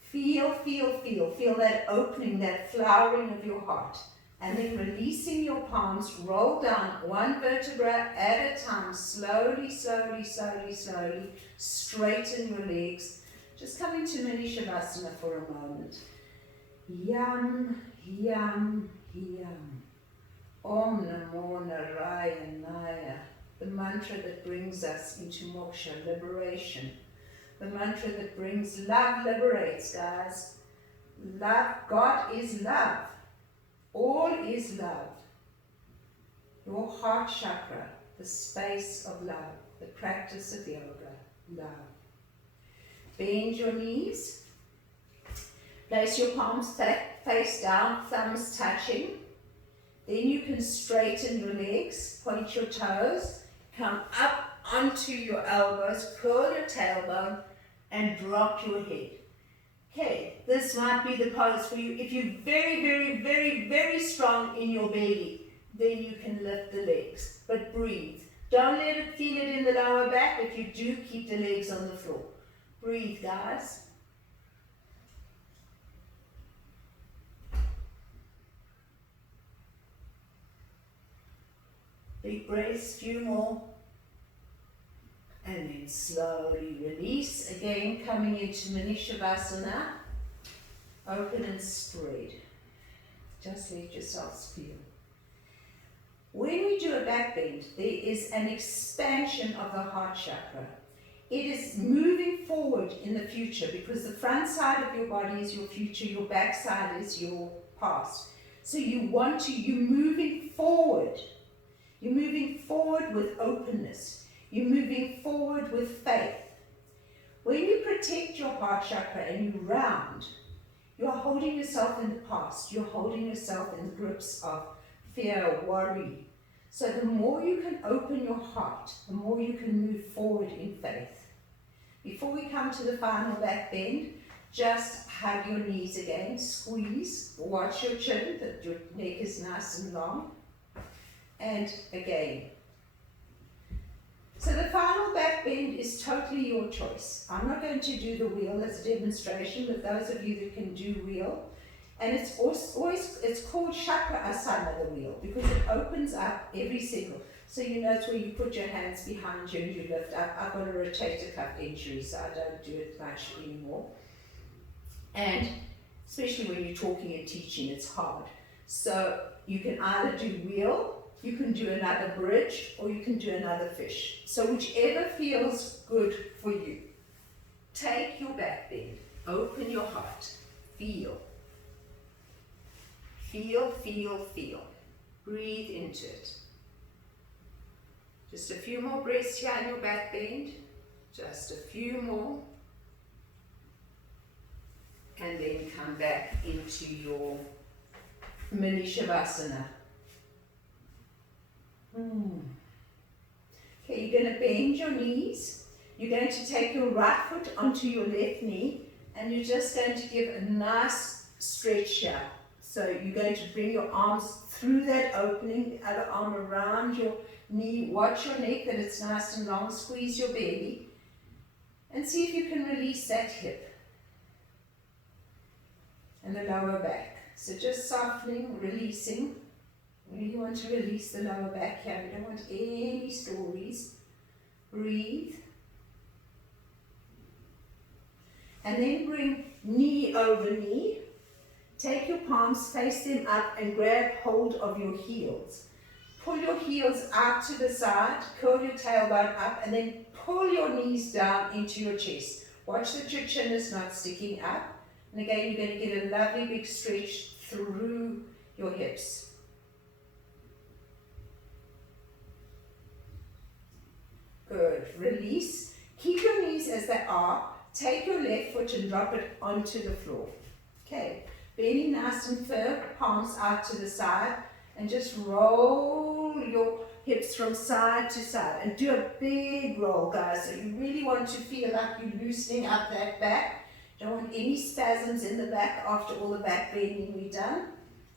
Feel, feel, feel. Feel that opening, that flowering of your heart. And then releasing your palms, roll down one vertebra at a time. Slowly, slowly, slowly, slowly. Straighten your legs. Just come into Mini Shavasana for a moment. Yam, yam, yam. Om Namo Narayana. The mantra that brings us into moksha, liberation. The mantra that brings love liberates, guys. Love, God is love. All is love. Your heart chakra, the space of love, the practice of yoga, love. Bend your knees. Place your palms face down, thumbs touching. Then you can straighten your legs, point your toes, come up onto your elbows, curl your tailbone, and drop your head. Okay, this might be the pose for you. If you're very, very, very, very strong in your belly, then you can lift the legs. But breathe. Don't let it feel it in the lower back. If you do, keep the legs on the floor. Breathe, guys. Big breaths, few more. And then slowly release. Again, coming into Mini Shavasana. Open and spread. Just let yourselves feel. When we do a back bend, there is an expansion of the heart chakra. It is moving forward in the future because the front side of your body is your future, your back side is your past. So you're moving forward. You're moving forward with openness. You're moving forward with faith. When you protect your heart chakra and you round, you're holding yourself in the past. You're holding yourself in the grips of fear, worry. So the more you can open your heart, the more you can move forward in faith. Before we come to the final back bend, just hug your knees again, squeeze, watch your chin, that your neck is nice and long. And again. So the final back bend is totally your choice. I'm not going to do the wheel as a demonstration, but those of you that can do wheel. And it's called Chakra Asana, the wheel, because it opens up every single. So you know it's where you put your hands behind you and you lift up. I've got a rotator cuff injury, so I don't do it much anymore. And especially when you're talking and teaching, it's hard. So you can either do wheel, you can do another bridge, or you can do another fish. So whichever feels good for you. Take your back bend, open your heart, feel. Feel, feel, feel. Breathe into it. Just a few more breaths here on your back bend. Just a few more. And then come back into your Mini Shavasana. Okay, you're going to bend your knees. You're going to take your right foot onto your left knee and you're just going to give a nice stretch here. So you're going to bring your arms through that opening, the other arm around your knee. Watch your neck, that it's nice and long. Squeeze your belly and see if you can release that hip and the lower back. So just softening, releasing. You want to release the lower back here. We don't want any stories. Breathe. And then bring knee over knee. Take your palms, face them up and grab hold of your heels. Pull your heels out to the side, curl your tailbone up and then pull your knees down into your chest. Watch that your chin is not sticking up. And again, you're going to get a lovely big stretch through your hips. Good. Release. Keep your knees as they are. Take your left foot and drop it onto the floor. Okay. Bending nice and firm, palms out to the side, and just roll your hips from side to side. And do a big roll, guys. So you really want to feel like you're loosening up that back. Don't want any spasms in the back after all the back bending we've done.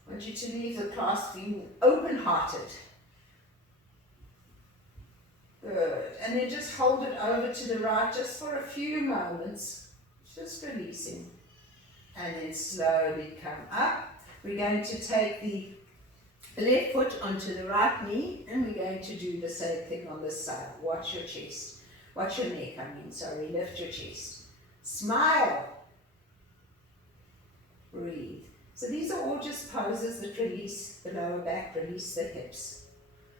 I want you to leave the class feeling open-hearted. Good. And then just hold it over to the right just for a few moments. Just releasing. And then slowly come up. We're going to take the left foot onto the right knee, and we're going to do the same thing on this side. Watch your chest. Watch your neck, sorry. Lift your chest. Smile. Breathe. So these are all just poses that release the lower back, release the hips.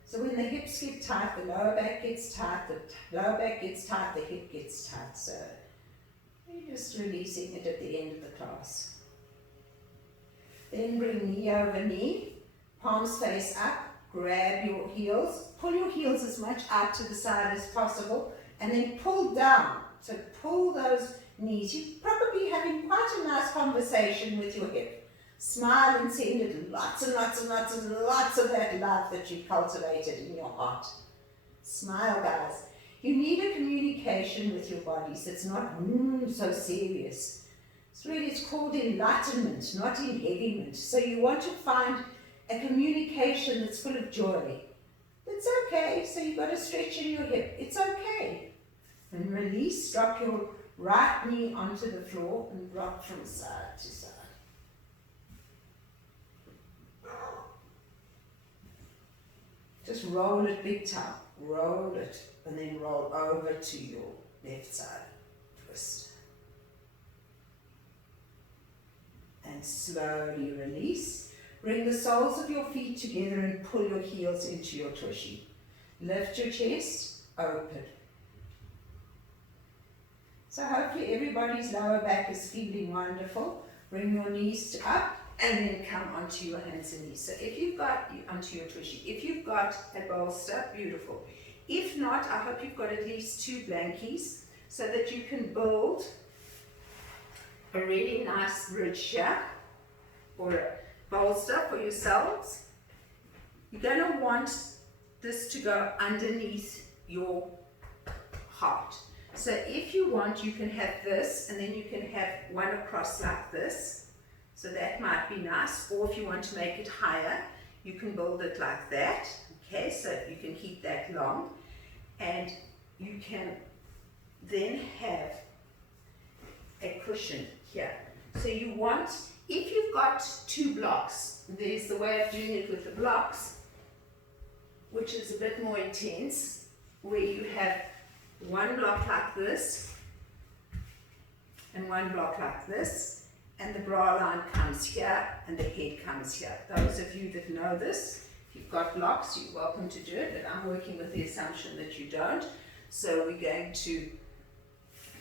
So when the hips get tight, the lower back gets tight, the lower back gets tight, the hip gets tight. So you're just releasing it at the end of the class. Then bring knee over knee, palms face up, grab your heels, pull your heels as much out to the side as possible, and then pull down. So pull those knees. You're probably having quite a nice conversation with your hip. Smile and send it lots and lots and lots and lots of that love that you've cultivated in your heart. Smile, guys. You need a communication with your bodies that's not so serious. It's called enlightenment, not enheavyment. So you want to find a communication that's full of joy. It's okay. So you've got a stretch in your hip. It's okay. And release. Drop your right knee onto the floor and rock from side to side. Just roll it big time. Roll it and then roll over to your left side. Twist. And slowly release. Bring the soles of your feet together and pull your heels into your tushy. Lift your chest, open. So hopefully everybody's lower back is feeling wonderful. Bring your knees up and then come onto your hands and knees. So if you've got, onto your tushy, if you've got a bolster, beautiful. If not, I hope you've got at least 2 blankies so that you can build a really nice bridge here or a bolster for yourselves. You're going to want this to go underneath your heart. So if you want, you can have this and then you can have one across like this. So that might be nice. Or if you want to make it higher, you can build it like that. Okay, so you can keep that long. And you can then have a cushion here. So you want, if you've got 2 blocks, there's the way of doing it with the blocks, which is a bit more intense, where you have one block like this and one block like this, and the bra line comes here and the head comes here. Those of you that know this, if you've got blocks, you're welcome to do it, but I'm working with the assumption that you don't. So we're going to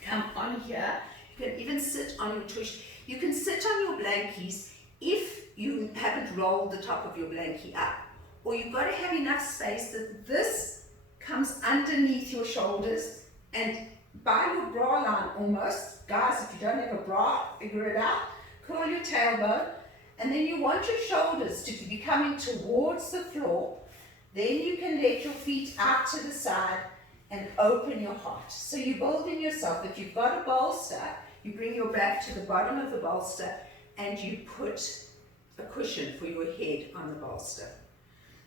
come on here. You can even sit on your tush. You can sit on your blankies if you haven't rolled the top of your blankie up. Or you've got to have enough space that this comes underneath your shoulders and by your bra line almost. Guys, if you don't have a bra, figure it out. Curl your tailbone, and then you want your shoulders to be coming towards the floor. Then you can let your feet out to the side and open your heart. So you're building yourself. If you've got a bolster, you bring your back to the bottom of the bolster and you put a cushion for your head on the bolster.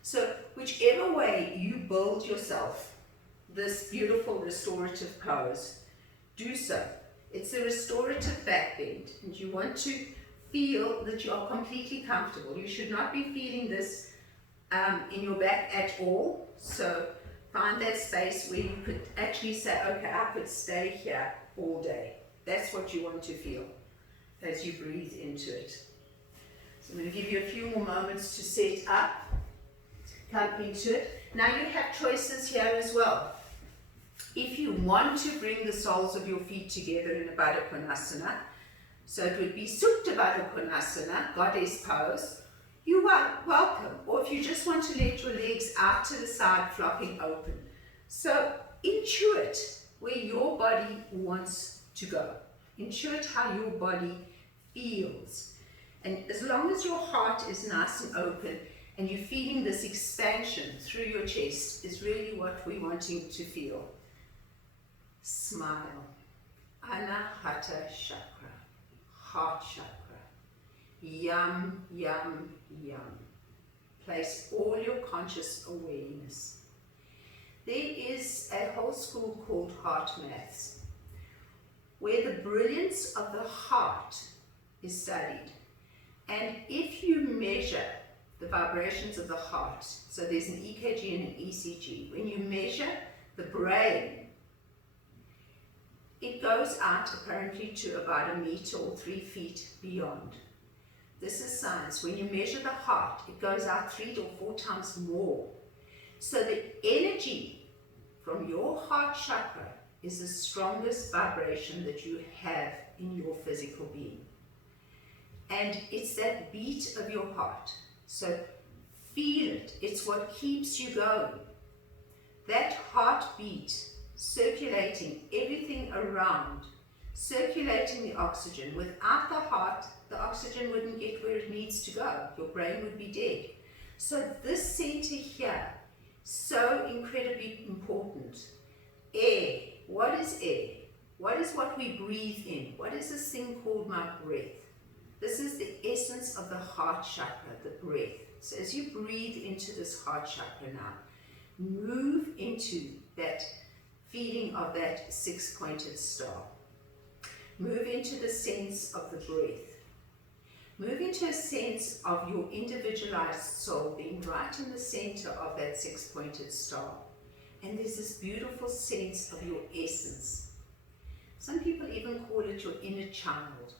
So whichever way you build yourself this beautiful restorative pose, do so. It's a restorative back bend, and you want to feel that you are completely comfortable. You should not be feeling this in your back at all. So find that space where you could actually say, okay, I could stay here all day. That's what you want to feel as you breathe into it. So I'm going to give you a few more moments to set up, come into it. Now you have choices here as well. If you want to bring the soles of your feet together in a Baddha Konasana, so it would be Supta Baddha Konasana, goddess pose, you are welcome. Or if you just want to let your legs out to the side, flopping open. So intuit where your body wants to go. Intuit how your body feels. And as long as your heart is nice and open and you're feeling this expansion through your chest is really what we're wanting to feel. Smile. Anahata Chakra. Heart chakra. Yum, yum, yum. Place all your conscious awareness. There is a whole school called Heart Maths, where the brilliance of the heart is studied. And if you measure the vibrations of the heart, so there's an EKG and an ECG, when you measure the brain, it goes out apparently to about 1 meter or 3 feet beyond. This is science. When you measure the heart, it goes out 3 or 4 times more. So the energy from your heart chakra is the strongest vibration that you have in your physical being. And it's that beat of your heart. So feel it. It's what keeps you going. That heartbeat circulating everything around, circulating the oxygen. Without the heart, the oxygen wouldn't get where it needs to go. Your brain would be dead. So this center here, so incredibly important. Air. What is air? What is what we breathe in? What is this thing called my breath? This is the essence of the heart chakra, the breath. So as you breathe into this heart chakra now, move into that feeling of that 6-pointed star. Move into the sense of the breath. Move into a sense of your individualized soul being right in the center of that 6-pointed star. And there's this beautiful sense of your essence. Some people even call it your inner child,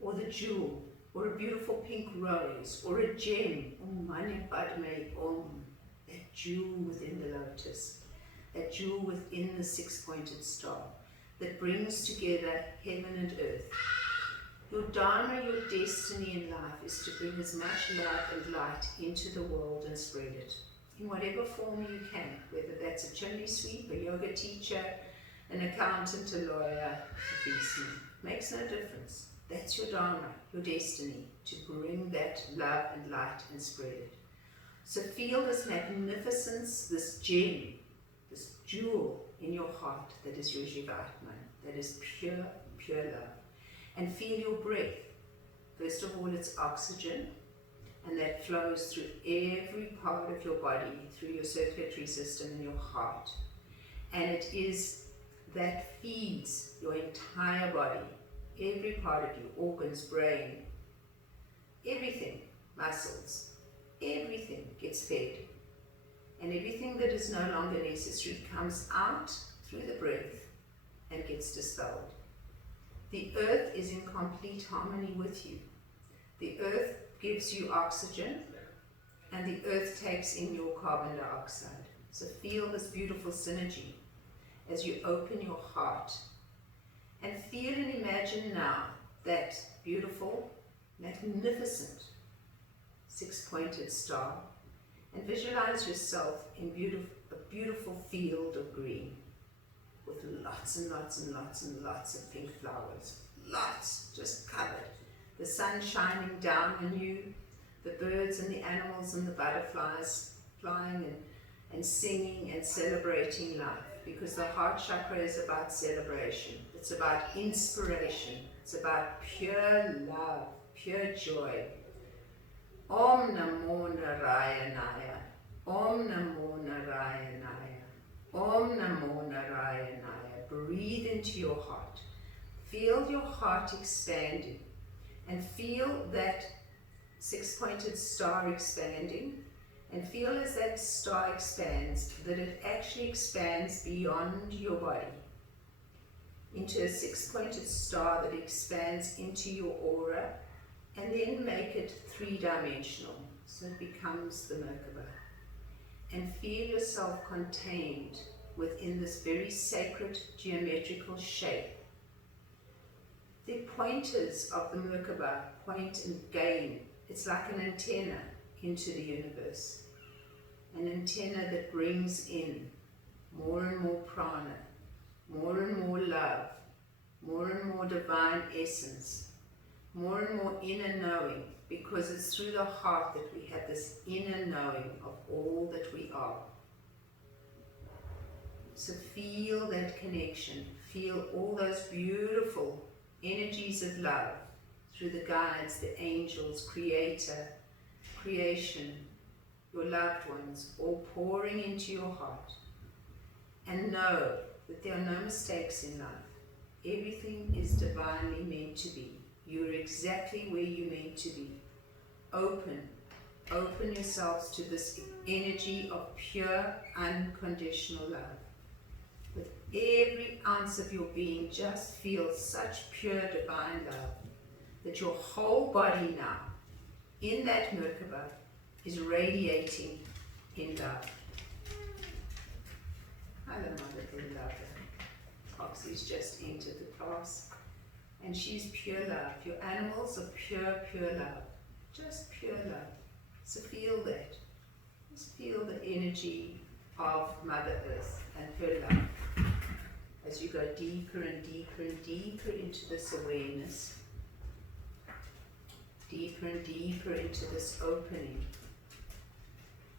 or the jewel, or a beautiful pink rose, or a gem, that jewel within the lotus, that jewel within the 6-pointed star, that brings together heaven and earth. Your dharma, your destiny in life is to bring as much love and light into the world and spread it in whatever form you can, whether that's a chimney sweep, a yoga teacher, an accountant, a lawyer, a policeman. Makes no difference. That's your dharma, your destiny, to bring that love and light and spread it. So feel this magnificence, this gem, this jewel in your heart that is your Jivatman, that is pure, pure love. And feel your breath. First of all, it's oxygen, and that flows through every part of your body, through your circulatory system and your heart. And it is that feeds your entire body, every part of you, organs, brain, everything, muscles, everything gets fed. And everything that is no longer necessary comes out through the breath and gets dispelled. The earth is in complete harmony with you. The earth gives you oxygen, and the earth takes in your carbon dioxide. So feel this beautiful synergy as you open your heart. And feel and imagine now that beautiful, magnificent 6-pointed star. And visualize yourself in a beautiful field of green, with lots and lots and lots and lots of pink flowers. Lots, just covered. The sun shining down on you, the birds and the animals and the butterflies flying and singing and celebrating life. Because the heart chakra is about celebration. It's about inspiration. It's about pure love, pure joy. Om Namo Narayanaya. Om Namo Narayanaya. Om Namo Narayanaya. Breathe into your heart. Feel your heart expanding. And feel that 6-pointed star expanding. And feel as that star expands, that it actually expands beyond your body. Into a 6-pointed star that expands into your aura. And then make it 3-dimensional. So it becomes the Merkaba. And feel yourself contained within this very sacred geometrical shape. The pointers of the Merkaba point and gain. It's like an antenna into the universe. An antenna that brings in more and more prana, more and more love, more and more divine essence, more and more inner knowing, because it's through the heart that we have this inner knowing of all that we are. So feel that connection, feel all those beautiful energies of love through the guides, the angels, creator, creation, your loved ones, all pouring into your heart. And know that there are no mistakes in life. Everything is divinely meant to be. You're exactly where you're meant to be. Open yourselves to this energy of pure, unconditional love. With every ounce of your being, just feel such pure divine love that your whole body now, in that Merkaba, is radiating in love. I don't know that they love her. Foxy's just entered the class, and she's pure love. Your animals are pure, pure love. Just pure love. So feel that. Just feel the energy of Mother Earth and her love. As you go deeper and deeper and deeper into this awareness, deeper and deeper into this opening,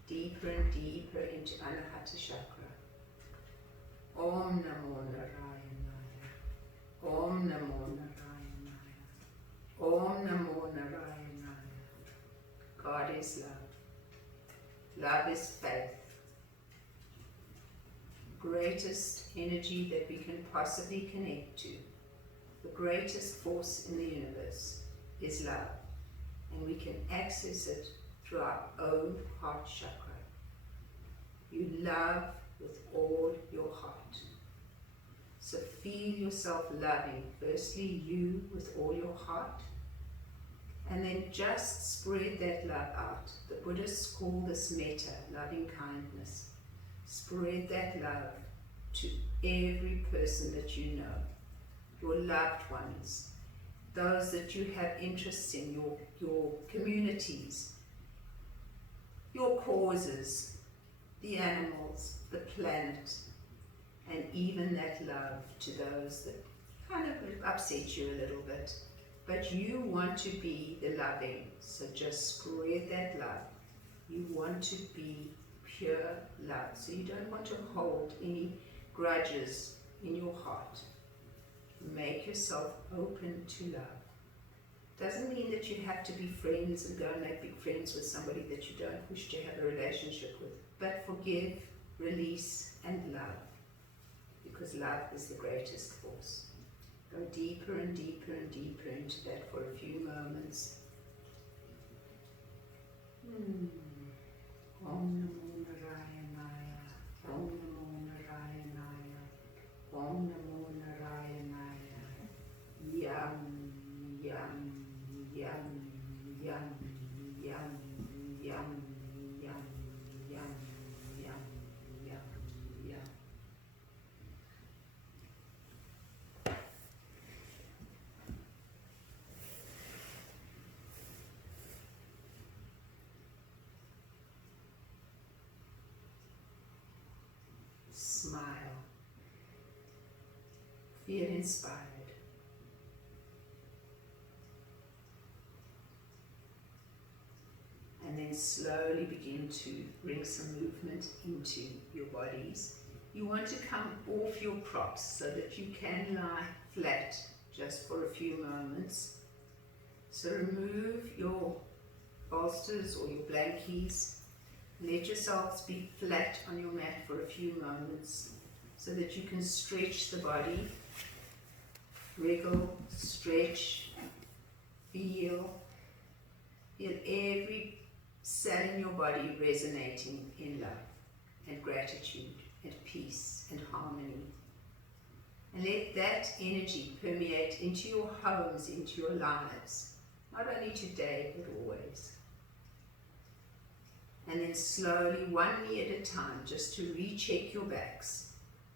deeper and deeper into Anahata Chakra. Om Namo Narayana. Om Namo Narayana. Om Namo Narayana. God is love. Love is faith. Greatest energy that we can possibly connect to, the greatest force in the universe, is love. And we can access it through our own heart chakra. You love with all your heart. So feel yourself loving, firstly you with all your heart, and then just spread that love out. The Buddhists call this metta, loving kindness. Spread that love to every person that you know, your loved ones, those that you have interests in, your communities, your causes, the animals, the planet, and even that love to those that kind of upset you a little bit. But you want to be the loving, so just spread that love. You want to be pure love, so you don't want to hold any grudges in your heart. Make yourself open to love. Doesn't mean that you have to be friends and go and make big friends with somebody that you don't wish to have a relationship with, but forgive, release, and love, because love is the greatest force. Go deeper and deeper and deeper into that for a few moments. Om Namo Narayana. Om Namo Narayana. Om Namo Narayana. Yum, yum, yum, yum, yum, yum, yum, yum, yum, yum, yum. Smile. Feel inspired. And then slowly begin to bring some movement into your bodies. You want to come off your props so that you can lie flat just for a few moments. So remove your bolsters or your blankies. Let yourselves be flat on your mat for a few moments so that you can stretch the body, wriggle, stretch, feel every cell in your body resonating in love and gratitude and peace and harmony. And let that energy permeate into your homes, into your lives, not only today but always. And then slowly, one knee at a time, just to recheck your backs.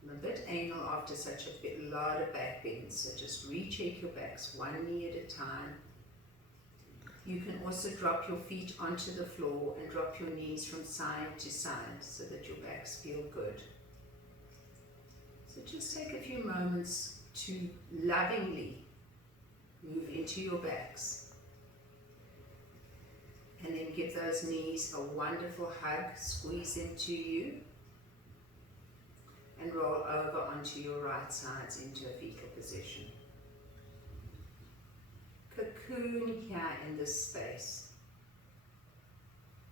I'm a bit anal after such a lot of back bends, so just recheck your backs, one knee at a time. You can also drop your feet onto the floor and drop your knees from side to side so that your backs feel good. So just take a few moments to lovingly move into your backs. And then give those knees a wonderful hug, squeeze into you, and roll over onto your right sides into a fetal position. Cocoon here in this space,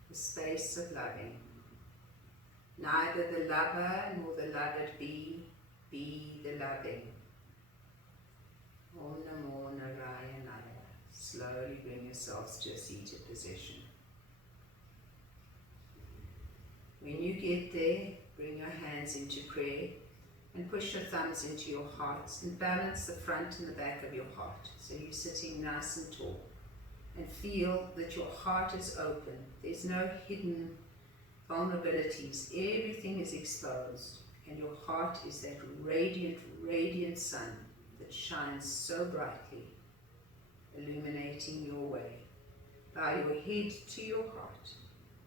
the space of loving. Neither the lover nor the loved be the loving. Om Namo Narayana. Slowly bring yourselves to a seated position. When you get there, bring your hands into prayer and push your thumbs into your heart and balance the front and the back of your heart. So you're sitting nice and tall and feel that your heart is open. There's no hidden vulnerabilities. Everything is exposed and your heart is that radiant, radiant sun that shines so brightly, illuminating your way. Bow your head to your heart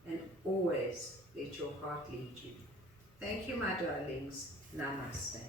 and always let your heart lead you. Thank you, my darlings. Namaste.